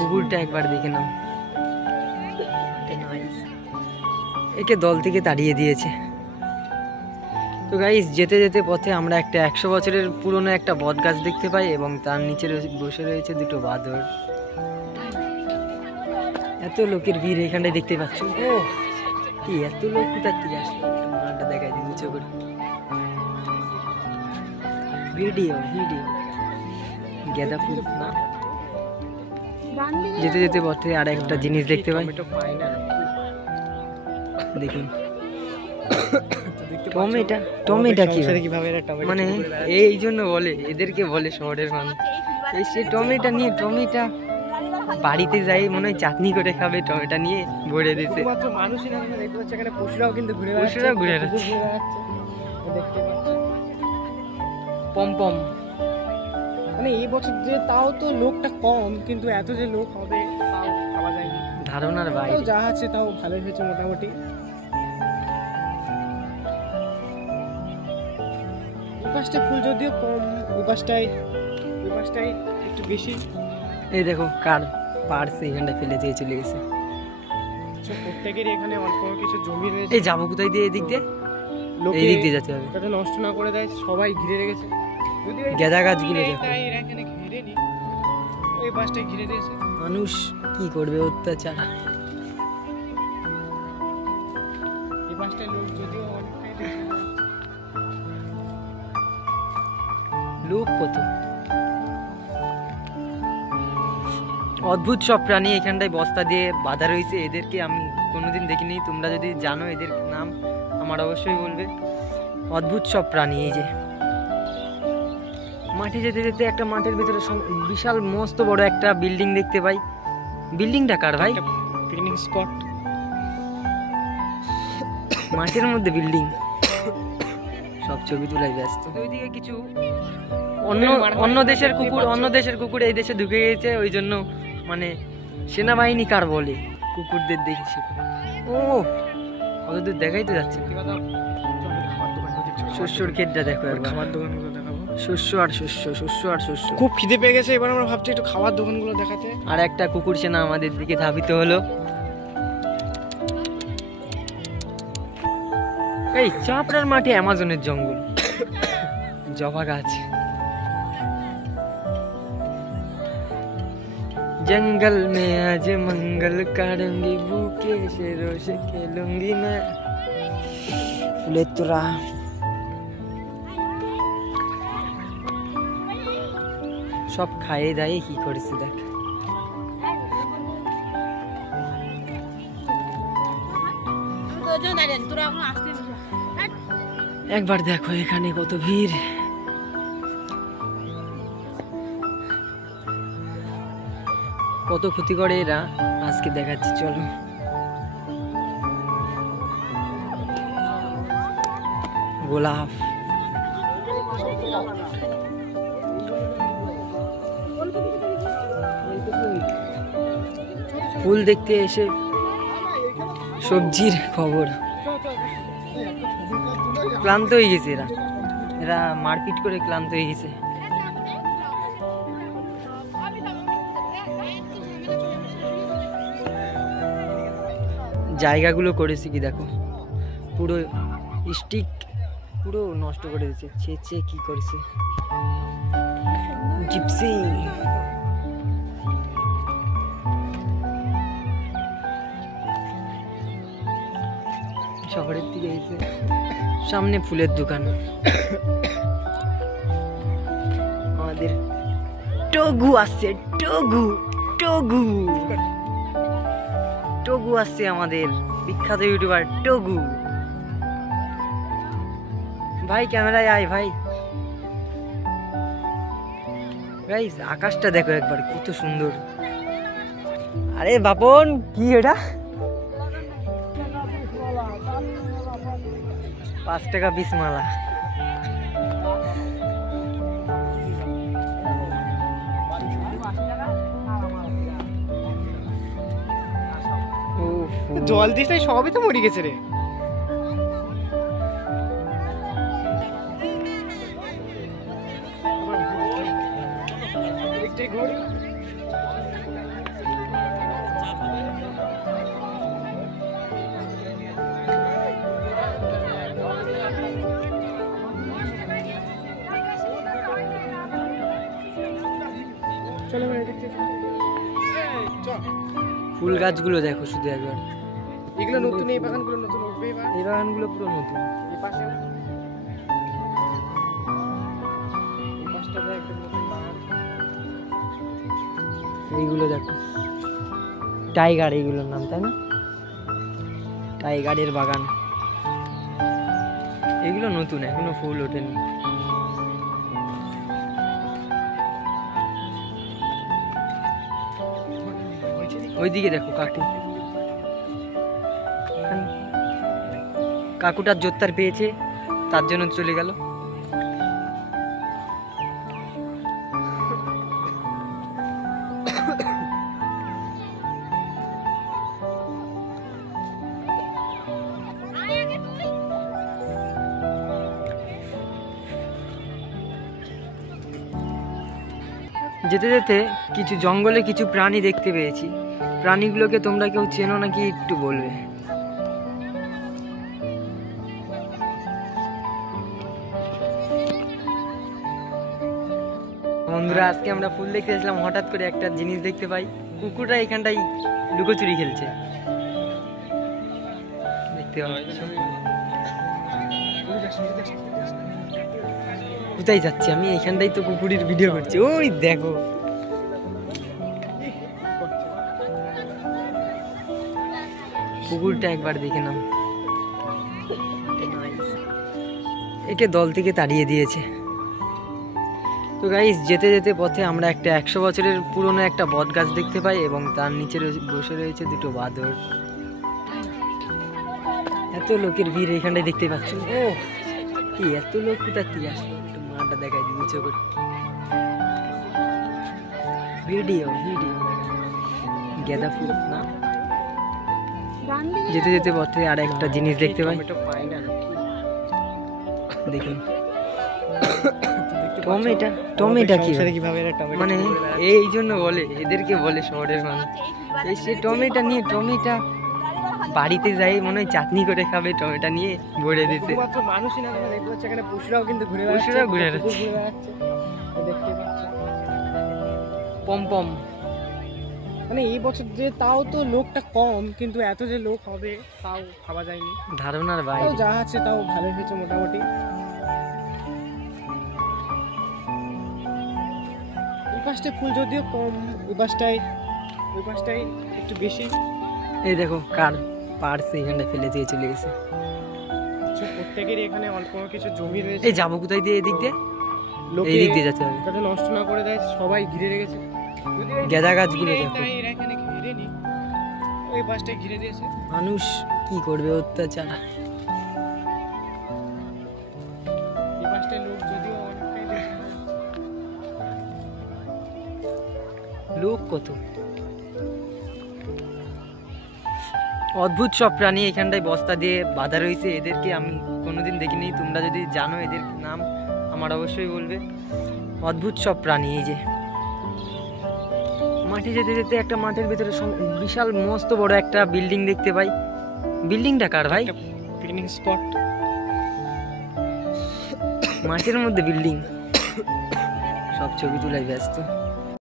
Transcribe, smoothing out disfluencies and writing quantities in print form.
কুকুরটা একবার দেখে নাও, একে দল থেকে তাড়িয়ে দিয়েছে। তো গাইস, যেতে যেতে পথে আমরা একটা 100 বছরের পুরনো একটা বট গাছ দেখতে পাই এবং তার নিচে বসে রয়েছে দুটো বাঁদর। এত লোকের ভিড় এখানটায় দেখতে পাচ্ছ। ও কি এত লোক কোথা থেকে আসলো, মাটা দেখাই দিন নিচে করে। ভিডিও গেঁদা ফুল না। যেতে যেতে পথে আর একটা জিনিস দেখতে পাই, দেখুন টমেটো মানে এই জন্য বলে, এদেরকে বলে শহরের মানুষ। এই সে টমেটো নিয়ে টমেটো বাড়িতে যাই মনে হয় চাটনি করে খাবে, টমেটো নিয়ে ভরে দিতে। পশুরাও ঘুরে যাচ্ছে। পম মানে এই বছর যে তাও তো লোকটা কম, কিন্তু এত যে লোক হবে তাও ভাবা যায়নি, ধারণার বাইরে। যা আছে তাও ভালোই হয়েছে মোটামুটি। ওপাশটা ফুল যদিও কম, ওপাশটাই একটু বেশি। এই দেখো কার পার্স এখানটা ফেলে দিয়ে চলে গেছে। প্রত্যেকেরই এখানে অল্প কিছু জমি রয়েছে। এই যাবো কোথায় দিয়ে? এদিক দিয়ে, এই দিক দিয়ে যেতে হবে, যাতে নষ্ট না করে দেয়। সবাই ঘিরে রেখেছে, গেঁদা গাছগুলো দেখো, এখানে ঘিরে নি, ওই পাশটাই ঘিরে দিয়েছে। মানুষ কি করবে, অত্যাচার। এই পাশটায় লোক যদিও অনেকটাই, লোক কত, অদ্ভুত সব প্রাণী এখানটায় বস্তা দিয়ে বাঁধা রয়েছে। এদেরকে আমি কোনোদিন দেখিনি, তোমরা যদি জানো এদের নাম আমার অবশ্যই বলবে। অদ্ভুত সব প্রাণী। এই যে মাঠে যেতে যেতে একটা মাঠের ভিতরে বিশাল মস্ত বড় একটা বিল্ডিং দেখতে পাই। বিল্ডিংটা কার ভাই? পিকনিক স্পট, মাঠের মধ্যে বিল্ডিং, সব ছবি তোলাই ব্যস্ত। ওইদিকে কিছু অন্য দেশের কুকুর এই দেশে ঢুকে গেছে, ওই জন্য মানে সেনাবাহিনী কার বলে কুকুরদের দেখেছে। ও কতদূর দেখাই তো যাচ্ছে। শস্যর ক্ষেতটা দেখো, খাবার দোকানগুলো দেখাবো। শস্য আর শস্য। খুব খিদে পেয়ে গেছে, এবার আমরা ভাবছি একটু খাবার দোকানগুলো দেখাতে। আর একটা কুকুর সেনা আমাদের দিকে ধাবিত হলো। এই চাপড়ার মাঠে অ্যামাজনের জঙ্গল, জবা গাছ। जंगल में आज मंगल करूंगी, भूखे शेरों से खेलूंगी मैं। फुले तुरा সব খাইয়ে দাইয়ে কি করেছে দেখ। একবার দেখো এখানে কত ভিড়। কত ক্ষতি করে এরা, আজকে দেখাচ্ছি চলো। গোলাপ, ফুল দেখতে এসে সবজির খবর। ক্লান্ত হয়ে গেছে এরা মারপিট করে ক্লান্ত হয়ে গেছে। জায়গাগুলো করেছে কি দেখো, পুরো স্টিক পুরো নষ্ট করে দিচ্ছে। ছে কি করেছে জিপসি। শহরের দিকে এসে সামনে ফুলের দোকান। আমাদের টগু আসছে, টগু আসছে, আমাদের বিখ্যাত ইউটিউবার টগু ভাই। ক্যামেরায় আয় ভাই। গাইস আকাশটা দেখো একবার, কত সুন্দর। আরে বাপন কি এটা? 5 টাকা পিস মালা। জল দিস সবই তো মরে গেছে রে। চলো দেখতে ফুল গাছগুলো দেখো শুধু একবার। এগুলো নতুন, এই বাগানগুলো নতুন উঠবে এবার। এই বাগানগুলো পুরো নতুন। এই পাশে এই পাশটা একদম নতুন বাগান। এইগুলো দেখো টাইগার, এইগুলোর নাম তাই না? টাইগারের বাগান। এগুলো নতুন, এখনো ফুল ওঠেনি। ওইদিকে দেখো কাকু, কাকুটার জোত্তার পেয়েছে, তার জন্য চলে গেল। যেতে যেতে কিছু জঙ্গলে কিছু প্রাণী দেখতে পেয়েছি। প্রাণীগুলোকে তোমরা কেউ চেনো নাকি একটু বলবে? বন্ধুরা, আজকে আমরা ফুল দেখতে এসেছিলাম, হঠাৎ করে একটা জিনিস দেখতে পাই। কুকুরটা এখানটাই লুকোচুরি খেলছে, দেখতে পাচ্ছ। কোথায় যাচ্ছি আমি? এখানটাই তো কুকুরের ভিডিও করছি। ওই দেখো, কুকুরটা একবার দেখে নাও। একে দল থেকে তাড়িয়ে দিয়েছে। তো গাইস, যেতে যেতে পথে আমরা একটা 100 বছরের পুরনো একটা বট গাছ দেখতে পাই এবং তার নিচে বসে রয়েছে দুটো বাঁদর। এত লোকের ভিড় এখানটায় দেখতে পাচ্ছ। ও কি এত লোক কোথা থেকে আসলো? একটু মাটা দেখাই দিই নিচে করে। ভিডিও গেঁদা ফুল না। যেতে যেতে পথে আর একটা জিনিস দেখতে পাই। দেখুন টমেটা কি মানে এই জন্য বলে, এদেরকে বলে শহরের মানুষ। সে টমেটা নিয়ে, টমেটা বাড়িতে যাই মনে হয় চাটনি করে খাবে, টমেটা নিয়ে ভরে দিতে। মানুষই না, দেখতে পাচ্ছ এখানে পশুরাও কিন্তু ঘুরে বেড়াচ্ছে। দেখতে পাচ্ছ পম মানে এই বছর যে তাও তো লোকটা কম, কিন্তু এত যে লোক হবে তাও ভাবা যায়নি, ধারণার বাইরে। যা আছে তাও ভালো হয়েছে মোটামুটি। এই পাশটায় ফুল যদিও কম, ওই পাশটায় একটু বেশি। এই দেখো কার পার্স এখানটা ফেলে দিয়ে চলে গেছে। প্রত্যেকেরই এখানে অল্প কিছু জমি রয়েছে। এই যাবো কোথায় দিয়ে? এদিক দিয়ে, এই দিক দিয়ে যেতে হবে, যাতে নষ্ট না করে দেয়। সবাই ঘিরে রেখেছে গেঁদা গাছগুলো দেখো। এখানে ঘিরে নি, ওই পাশটায় ঘিরে দিয়েছে। মানুষ কি করবে, অত্যাচার। এই পাশটায় লোক যদিও অনেকটাই, লোক কত। অদ্ভুত সব প্রাণী এখানটায় বস্তা দিয়ে বাঁধা রয়েছে। এদেরকে আমি কোনোদিন দেখিনি, তোমরা যদি জানো এদের নাম আমার অবশ্যই বলবে। অদ্ভুত সব প্রাণী। এই যে মাঠে যেতে যেতে একটা মাঠের ভিতরে বিশাল মস্ত বড় একটা বিল্ডিং দেখতে পাই। বিল্ডিংটা কার ভাই? Picnic spot. মাঠের মধ্যে বিল্ডিং, সব ছবি তোলায় ব্যস্ত।